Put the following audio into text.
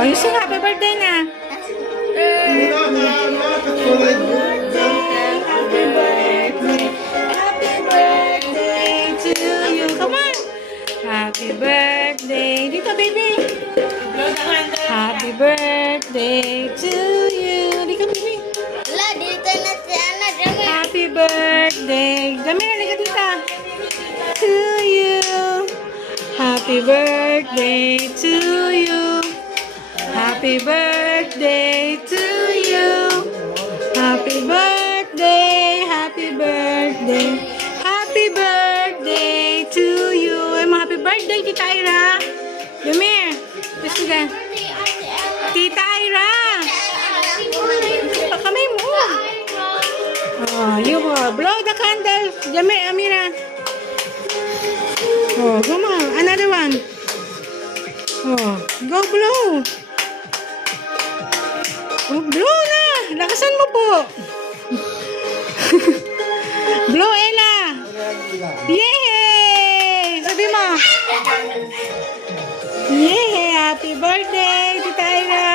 Oh, you sing happy birthday na. Happy birthday. Happy birthday to you. Come on. Happy birthday. Dito, baby. Happy birthday to you. Dito, baby. Wala, dito na si Ana. Dami. Happy birthday. Jamila, liga dito. To you. Happy birthday to you. Happy birthday to you. Happy birthday. Happy birthday. Happy birthday to you. Happy birthday, Tita Ira. Jamil. Gusto ka? Tita Ira. Pakamay mo. Oh, you blow the candle. Jamil, Amira. Oh, come on. Another one. Oh, go blow. Oh, blow na. Lakasan mo po. Blow, Ella. Yay! Sabi mo. Yay! Happy birthday, Tita Ira.